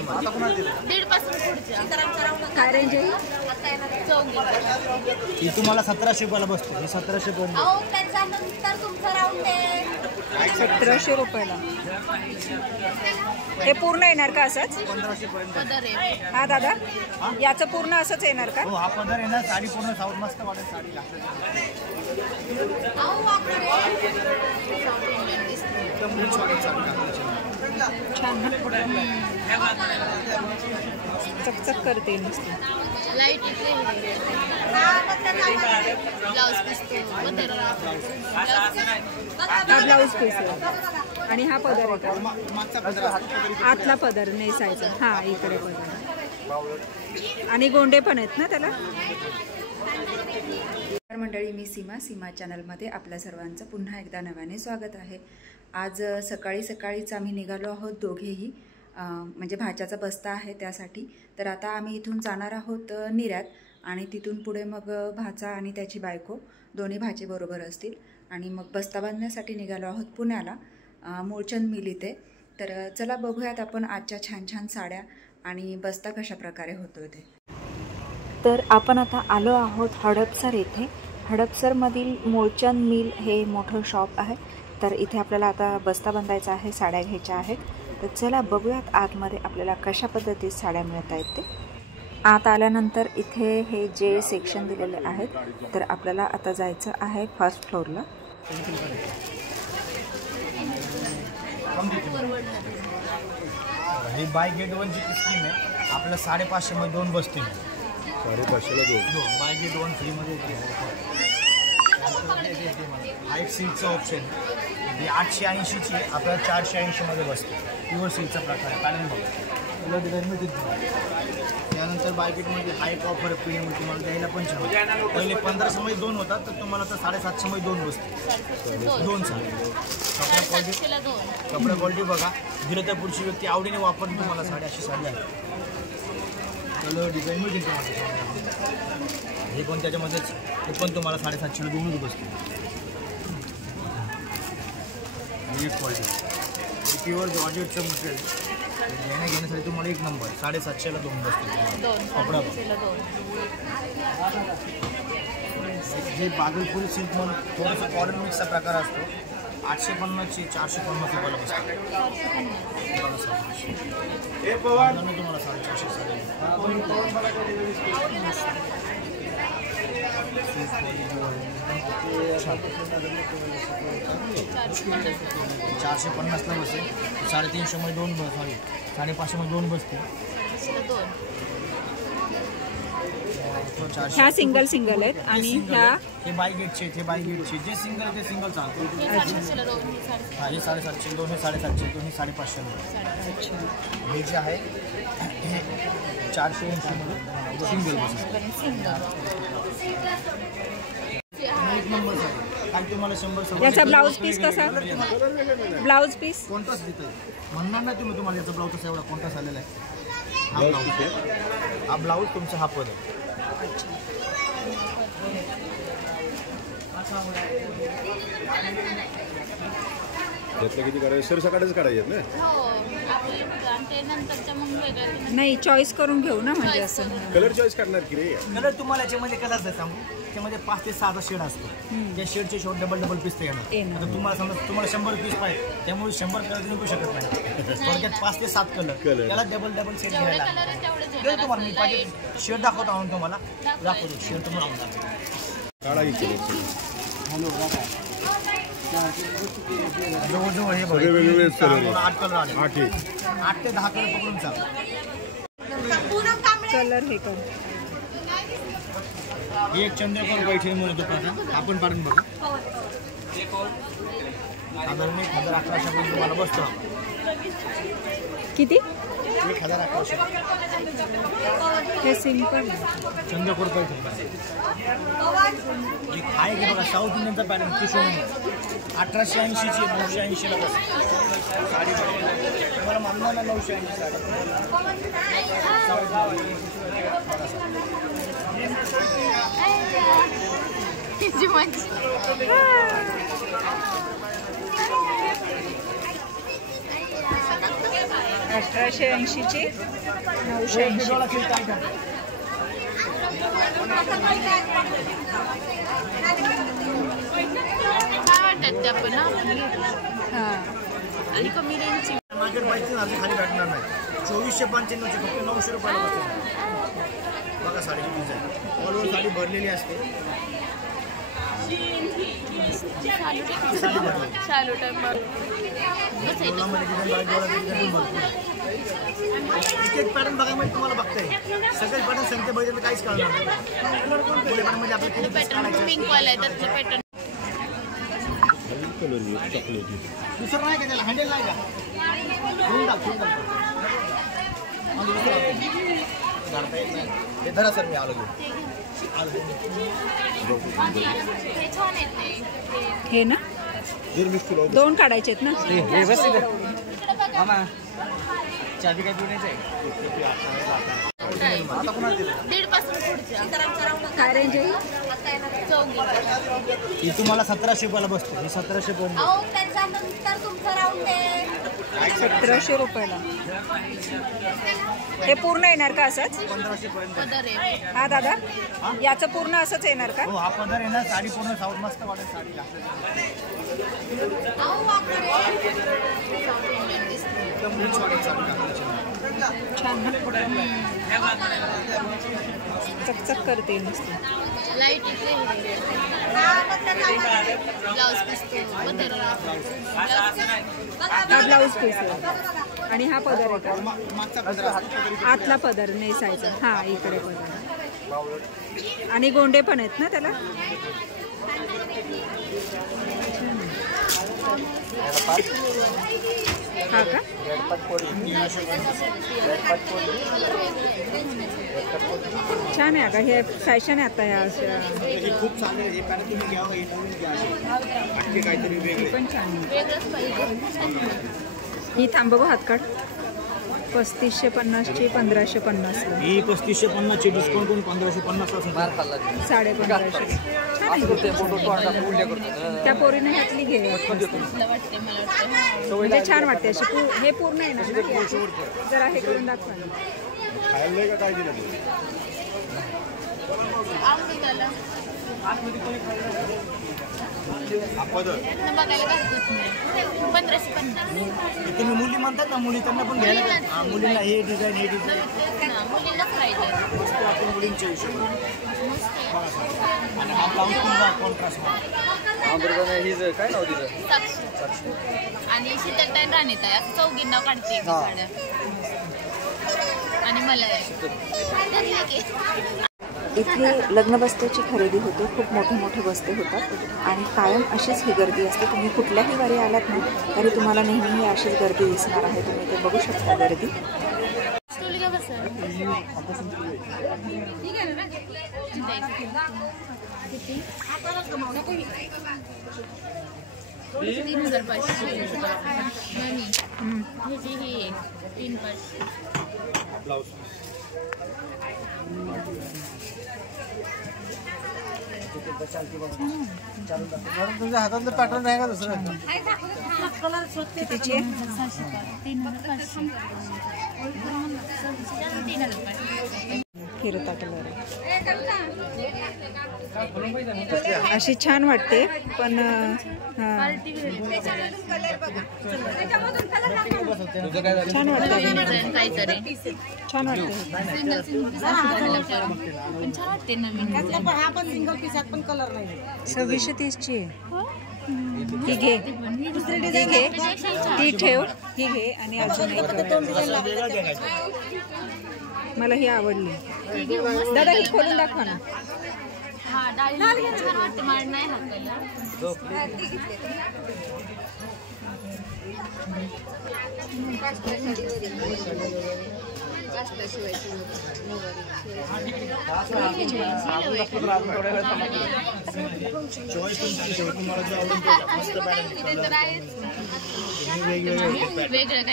1.5 पासून पुढच्या काय रेंज आहे? ही तुम्हाला 1700 रुपयाला बसते. ही 1700 पर्यंत. त्याच्यानंतर तुमचं राऊंड आहे 1700 रुपयाला. हे पूर्ण येणार का असंच? 1500 पर्यंत. पदर आहे. हा दादा, याचं पूर्ण असंच येणार का? हो, हा पदर येणार. साडी पूर्ण साऊथ मस्त वाटेल साडी लागते. छान ना, चकचक करते नुसती. लाईट इथे ब्लाउज पीस हा ब्लाऊज पीस आहे आणि हा पदर आहे का? आतला पदर नेसायचा. हा, इकडे पदर आणि गोंडे पण आहेत ना त्याला. मंडळी, मी सीमा चॅनलमध्ये आपल्या सर्वांचं पुन्हा एकदा नव्याने स्वागत आहे. आज सकाळीच आम्ही निघालो आहोत दोघेही, म्हणजे भाच्याचा बस्ता आहे त्यासाठी. तर आता आम्ही इथून जाणार आहोत निऱ्यात आणि तिथून पुढे मग भाचा आणि त्याची बायको दोन्ही भाचे बरोबर असतील आणि मग बस्ता बांधण्यासाठी निघालो आहोत पुण्याला, मूळचंद मिल इथे. तर चला बघूयात आपण आजच्या छान छान साड्या आणि बस्ता कशा प्रकारे होतो ते. तर आपण आता आलो आहोत हडपसर येथे. हडपसरमधील मूळचंद मिल हे मोठं शॉप आहे. तर इथे आपल्याला आता बस्ता बांधायचा आहे, साड्या घ्यायच्या आहेत. तर चला बघूयात आतमध्ये आपल्याला कशा पद्धतीत साड्या मिळत आहेत ते. आत आल्यानंतर इथे हे जे सेक्शन दिलेले आहेत, तर आपल्याला आता जायचं आहे फर्स्ट फ्लोअरला. ही बाय गेट 1 ची स्कीम आहे. आपल्याला 550 मध्ये 2 बसतील. 550ला 2. बाय गेट 1 फ्री मध्ये. हा एक सिल्कचा ऑप्शन. ही 880 ची आपल्याला 480 मध्ये बसते. प्युअर सिल्कचा प्रकार आहे. पॅटर्न बघा, डिझाईन मिळतील. त्यानंतर बायकेटमध्ये हा एक ऑफर प्रीमियम तुम्हाला द्यायला पण छान. पहिले 1500 मध्ये 2 होतात, तर तुम्हाला आता 750 मध्ये 2 बसते. 2 कपडा क्वालिटी बघा. दिलं तर पुढची व्यक्ती आवडीने वापरून तुम्हाला अशी साडी आहे. कलर डिझाईन मिळतील तुम्हाला. हे पण त्याच्यामध्येच हे पण तुम्हाला 750ला 2 बसते. ही क्वालिटी प्युअर जॉर्जेटचं मटेरियल घेण्यासाठी तुम्हाला 1 नंबर. 750ला 2 बसते. कपडा जे बागलपुरी सिल्क म्हणून थोडंसं कॉटन मिक्सचा प्रकार असतो. 850 ची 450 रुपयाला बसते. तुम्हाला 450 साडी. 450ला बसेल. 350 मध्ये 2 सॉरी 550 मध्ये 2 बसते. ह्या सिंगल आहेत आणि ह्या हे बाय गेटचे. हे बाय गेटचे जे सिंगल आहे ते सिंगल चालतो. हा, हे 750, 2 हे 750, 2 हे 550. हे जे आहे हे 480 मध्ये सिंगल बसते. 1 नंबर साडी. काय तुम्हाला 100. याचा ब्लाऊज पीस कसा? ब्लाऊज पीस कोणताच देत म्हणणार नाही तुम्ही. तुम्हाला याचा ब्लाऊज एवढा कोणताच आलेला आहे. हा ब्लाऊज तुमचा हा पद आहे. यातलं किती करायचं? सरसकटच काढायचे ना. नाही, चॉईस करून घेऊ ना, म्हणजे असं. कलर चॉईस करणार की रे? कलर तुम्हाला याच्यामध्ये कसा असतं सांगू. त्याच्यामध्ये 5 ते 6 शेड असतो. त्या शेडचे शेवट डबल पीस येणार. आता तुम्हाला समजा तुम्हाला 100 पीस पाहिजे, त्यामुळे 100 कलर निघू शकत नाही. थोडक्यात 5 ते 7 कलर. त्याला डबल सेट घ्यायला लागेल. तुम्हाला मी पाहिजे शेड दाखवतो आहोत. तुम्हाला दाखवतो शेड तुम्हाला. जवळजवळ हे बघा, 8 कलर आले. 8 ते 10 कलर पकडून चाल. कलर हे कर. ही एक चंद्रकोर बैठे म्हणून दुकान आपण पाडून बघा. साधारण 1100 पर्यंत तुम्हाला बसतो. किती? 1100. हे सिंपल चंद्रकोर पैठणी एक आहे की बघा. साऊथ इंडियनचा पॅटर्न किशोर 1880 ची 980ला बसते साडी. तुम्हाला मानणार ना 980 साडी. 1880ची 980. हां आणि कमी रेंजची मार्केट पाहिजे ना खाली भेटणार नाही. 2495चे फक्त 900 रुपयाला बसते. बघा साडीची डिझाईन ऑल ओव्हर साडी भरलेली असते. शालू टाईप एक पॅटर्न बघायला तुम्हाला बघता येईल. सगळे पॅटर्न संख्या बघितलं काहीच कळणार नाही. म्हणजे आपलं किती पिंक वाला आहे त्यातलं पॅटर्न. दुसरं नाही का त्याला हँडल नाही का? हे धरा सर मी आलो हे ना 2 काढायचे आहेत ना. चावी काय पिण्याचं आहे? 1.5 पासून पुढच्या काय रेंज आहे? ही तुम्हाला 1700 रुपयाला बसते. ही 1700 पर्यंत. अहो त्याच्यानंतर तुमचं राऊंड आहे 1700 रुपयाला. हे पूर्ण येणार का असंच? 1500 पर्यंत. पदर आहे. हा दादा, याचं पूर्ण असंच येणार का? हो हा पदर आहे ना. साडी पूर्ण साऊथ मस्त वाटेल साडी. अहो वापर एकदम रिच वाटेल साडी. छान ना? चकचक करते नुसती. लाईट इथे ब्लाउज पीस हा ब्लाऊज पीस आहे आणि हा पदर आहे का? मागचा पदर आतला पदर नेसायचा. हा इकडे पदर आणि गोंडे पण आहेत ना त्याला. हा का? छान आहे अगं. हे फॅशन आहे आता ह्या अशा. हे खूप चांगले आहे. हे पॅटर्न तुम्ही घ्यावं. हे नवीन घ्या. आणखी काहीतरी वेगळे. पण छान आहे. वेगळंच पाहिजे. ही थांब बघू हातकाट. 3550ची 1550ला. ही 3550ची डिस्काउंट करून 1550 असेल. 1550. छान आहे. त्या पोरीने घातली घे. वाटते मला वाटतं म्हणजे छान वाटते अशी. हे पूर्ण आहे ना. जरा हे करून दाखवा. खायला का काय दिलं? आवडी त्याला बघायला घालतोच नाही. 1550. तुम्ही मुली म्हणतात ना, मुली त्यांना पण घ्यायला. हा, मुलींना हे डिझाईन हे डिझाईन मुलींनाच पाहिजे. मस्त आपण मुलींच्या हिशोबाने. आणि हा ब्लाऊज पण कॉन्ट्रास्ट काय नाव तिचं? साक्षी आणि शीतलताईन राणीताई असं चौघींना नाव काढते साड्या. आणि मला इथे लग्न बस्त्याची खरेदी होते. खूप मोठे मोठे बस्ते होतात आणि कायम अशीच ही गर्दी असते. तुम्ही कुठल्याही वारी आलात ना तरी तुम्हाला नेहमी ही अशीच गर्दी दिसणार आहे. तुम्ही ते बघू शकता गर्दी. किती? 3500. नाही ह्याची ही 3500. ब्लाऊज तुमच्या हातातलं पॅटर्न आहे का दुसरं? कितीची आहे? 3500. फिरता कलर अशी छान वाटते पण छान वाटते. काहीतरी छान वाटते. पण छान वाटते नवीन. 2630ची आहे. ही घे, ती घे, ती ठेव, ही घे आणि अजून एक. मला ही आवडली. दादा ही खोलून दाखवा ना. हा डाळी छान वाटते. मला नाही हा कलर.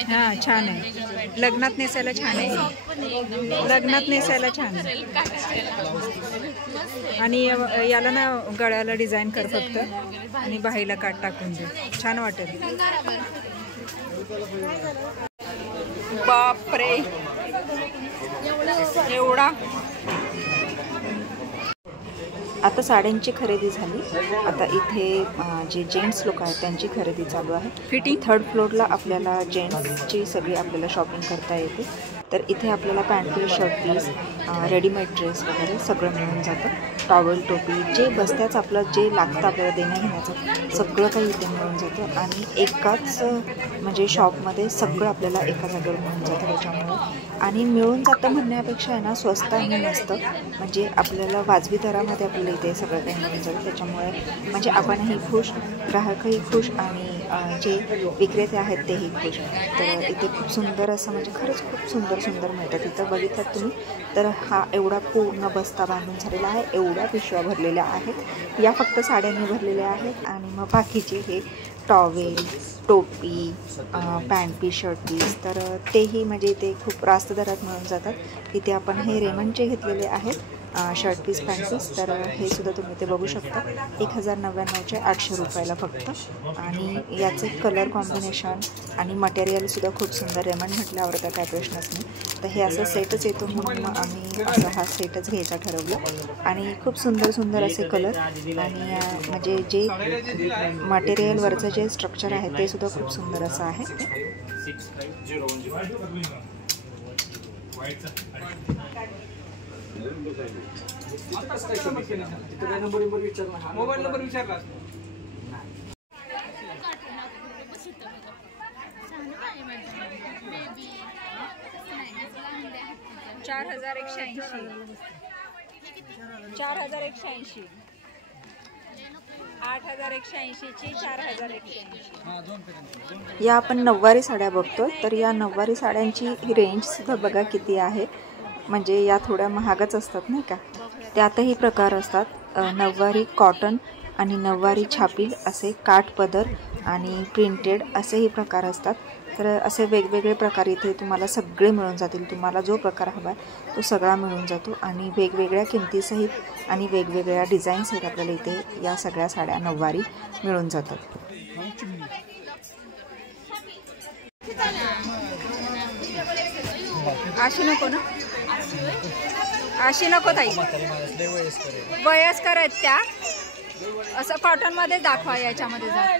हा छान आहे. लग्नात नेसायला छान आहे. लग्नात नेसायला छान आहे. आणि याला ना गळ्याला डिझाईन कर फक्त आणि बाहीला काट टाकून दे. छान वाटेल. बापरे एवढा. आता साड्यांची खरेदी झाली. आता इथे जे जेंट्स लोक आहेत त्यांची खरेदी चालू आहे. फिटिंग 3rd फ्लोअरला आपल्याला जेंट्सची सगळी आपल्याला शॉपिंग करता येते. तर इथे आपल्याला pant piece, shirt piece, readymade dress वगैरे सगळं मिळून जातं. टॉवेल, टोपी, जे बस्त्याच आपलं जे लागतं आपल्याला देणं घेण्याचं सगळं काही इथे मिळून जातं. आणि एकाच म्हणजे शॉपमध्ये सगळं आपल्याला एका जागेवर मिळून जातं. त्याच्यामुळे आणि मिळून जातं म्हणण्यापेक्षा आहे ना, स्वस्त आणि नसतं म्हणजे आपल्याला वाजवी दरामध्ये आपल्याला इथे सगळं काही मिळून जातं. त्याच्यामुळे म्हणजे आपणही खुश, ग्राहकही खुश आणि जे विक्रेते आहेत तेही खुश. तर इथे खूप सुंदर असं म्हणजे खरंच खूप सुंदर सुंदर मिळतं. तिथं बघितलं तुम्ही तर हा एवढा पूर्ण बस्ता बांधून झालेला आहे. एवढ्या पिशव्या भरलेल्या आहेत. या फक्त साड्यांनी भरलेल्या आहेत. आणि मग बाकीचे हे टॉवेल, टोपी, पॅन्ट पीस, शर्ट पीस तर तेही म्हणजे ते खूप रास्त दरात मिळून जातात. इथे आपण हे रेमंडचे घेतलेले आहेत शर्ट पीस, पॅन्ट पीस. तर हे सुद्धा तुम्ही ते बघू शकता. 1099चे 800 रुपयाला फक्त. आणि याचे कलर कॉम्बिनेशन आणि मटेरियलसुद्धा खूप सुंदर. रेमंड म्हटल्यावर तर काय प्रश्नच नाही. तर हे असं सेटच येतो म्हणून मग आम्ही असं हा सेटच घ्यायचा ठरवलं. आणि खूप सुंदर सुंदर असे कलर आणि म्हणजे जे मटेरियलवरचं जे स्ट्रक्चर आहे ते सुद्धा खूप सुंदर असं आहे. मोबाईल नंबर विचारला 4180. 4180. 8180ची 4180. या आपण नऊवारी साड्या बघतो. तर या नऊवारी साड्यांची रेंजसुद्धा बघा किती आहे. म्हणजे या थोड्या महागच असतात नाही का. त्यातही प्रकार असतात. नऊवारी कॉटन आणि नऊवारी छापील असे काठपदर आणि प्रिंटेड असेही प्रकार असतात. तर असे वेगवेगळे प्रकार इथे तुम्हाला सगळे मिळून जातील. तुम्हाला जो प्रकार हवा आहे तो सगळा मिळून जातो. आणि वेगवेगळ्या किमतीसहित आणि वेगवेगळ्या डिझाईनसहित आपल्याला इथे या सगळ्या साड्या नऊवारी मिळून जातात. अशी नको ना, अशी नको ताई, वयस्कर आहेत त्या. असं कॉटनमध्ये दाखवा. याच्यामध्ये जा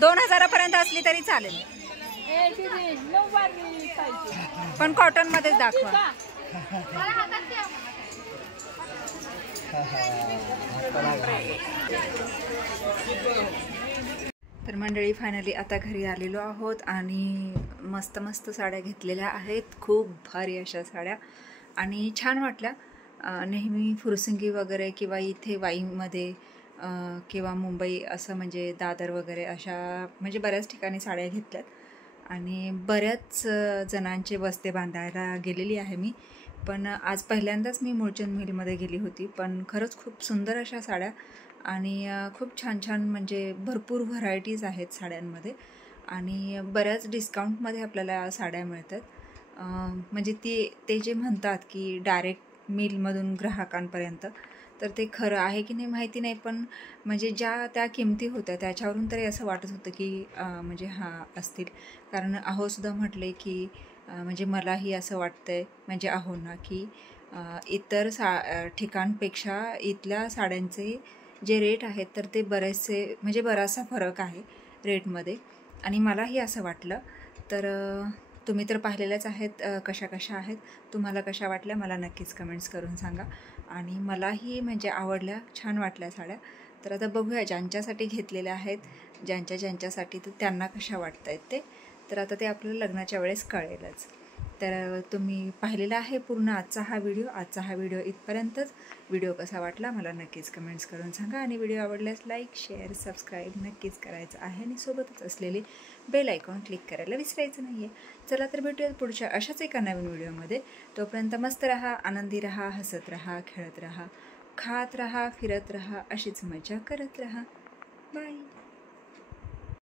2000पर्यंत असली तरी चालेल पण कॉटनमध्येच दाखवा. तर मंडळी फायनली आता घरी आलेलो आहोत आणि मस्त मस्त साड्या घेतलेल्या आहेत. खूप भारी अशा साड्या आणि छान वाटल्या. नेहमी फुरसंगी वगैरे किंवा इथे वाईमध्ये किंवा मुंबई असं म्हणजे दादर वगैरे अशा म्हणजे बऱ्याच ठिकाणी साड्या घेतल्यात. आणि बऱ्याच जणांचे बस्ते बांधायला गेलेली आहे मी. पण आज पहिल्यांदाच मी मुळचंद मिलमध्ये गेली होती. पण खरंच खूप सुंदर अशा साड्या आणि खूप छान छान म्हणजे भरपूर व्हरायटीज आहेत साड्यांमध्ये. आणि बऱ्याच डिस्काउंटमध्ये आपल्याला साड्या मिळतात. म्हणजे ते जे म्हणतात की डायरेक्ट मिलमधून ग्राहकांपर्यंत, तर ते खरं आहे की नाही माहिती नाही. पण म्हणजे ज्या त्या किमती होत्या त्याच्यावरून तरी असं वाटत होतं की म्हणजे हां असतील. कारण अहोसुद्धा म्हटले की म्हणजे मलाही असं वाटतं आहे म्हणजे अहो ना की इतर ठिकाणपेक्षा इथल्या साड्यांचे जे रेट आहेत तर ते बरेचसे म्हणजे बराचसा फरक आहे रेटमध्ये. आणि मलाही असं वाटलं. तर तुम्ही तर पाहिलेल्याच आहेत कशा कशा आहेत. तुम्हाला कशा वाटल्या मला नक्कीच कमेंट्स करून सांगा. आणि मलाही म्हणजे आवडल्या, छान वाटल्या साड्या. तर आता बघूया ज्यांच्यासाठी घेतलेल्या आहेत, ज्यांच्यासाठी तर त्यांना कशा वाटत आहेत ते. तर आता ते आपल्याला लग्नाच्या वेळेस कळेलच. तर तुम्ही पाहिलेला आहे पूर्ण आजचा हा व्हिडिओ इथपर्यंतच. व्हिडिओ कसा वाटला मला नक्कीच कमेंट्स करून सांगा. आणि व्हिडिओ आवडल्यास लाईक, शेअर, सबस्क्राईब नक्कीच करायचं आहे. आणि सोबतच असलेली बेल आयकॉन क्लिक करायला विसरायचं नाही आहे. चला तर भेटूया पुढच्या अशाच एका नवीन व्हिडिओमध्ये. तोपर्यंत मस्त रहा, आनंदी रहा, हसत रहा, खेळत रहा, खात रहा, फिरत रहा, अशीच मजा करत रहा. बाय.